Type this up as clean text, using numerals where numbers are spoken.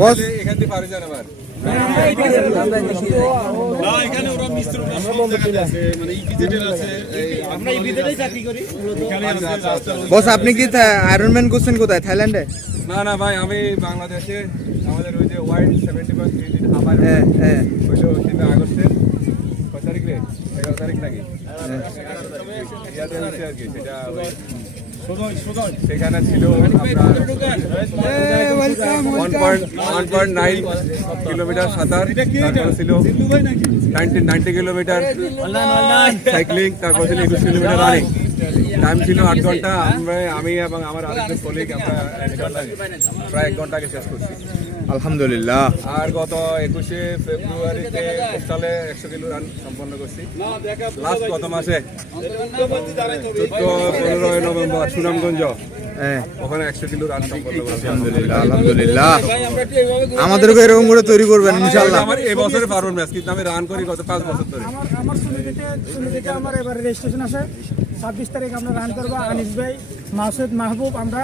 বস এখান থেকে পারে যান আবার বস আপনি কি আয়রনম্যান করছেন কোথায়, থাইল্যান্ডে? না না ভাই, আমি বাংলাদেশে আমাদের ওই যে ওয়াইড 75 আমার হইলো 3 আগস্টের 6 তারিখ রে 11 তারিখ নাকি ইয়াতে হয়েছে আর কি, সেটা সেখানে ছিল আপনার 1.9 কিলোমিটার সাঁতার, তারপরে ছিল 90 কিলোমিটার সাইক্লিং, তারপর ছিল 21 কিলোমিটার রানিং। টাইম ছিল 8 ঘন্টা। আমি এবং আমার আরেকজন কলিগ আমরা প্রায় 1 ঘন্টা আগে শেষ করছি আলহামদুলিল্লাহ। আর গত 21শে ফেব্রুয়ারিতে সালে 100 কিলো রান সম্পন্ন করছি। লাস্ট গত মাসে 14-15 নভেম্বর সুনামগঞ্জ ওখানে 100 কিলো রান সম্পন্ন করছি। আলহামদুলিল্লাহ আলহামদুলিল্লাহ। আমাদেরকে এরকম করে তৈরি করবেন ইনশাআল্লাহ। আমার এই বছরে পারবো ম্যাচ, কিন্তু আমি রান করি গত 5 বছর ধরে। আমার সুনিদিতে আমার এবারে রেজিস্ট্রেশন আছে 26 তারিখ আমরা রান করবো। আনিস ভাই, মাসুদ, মাহবুব, আমরা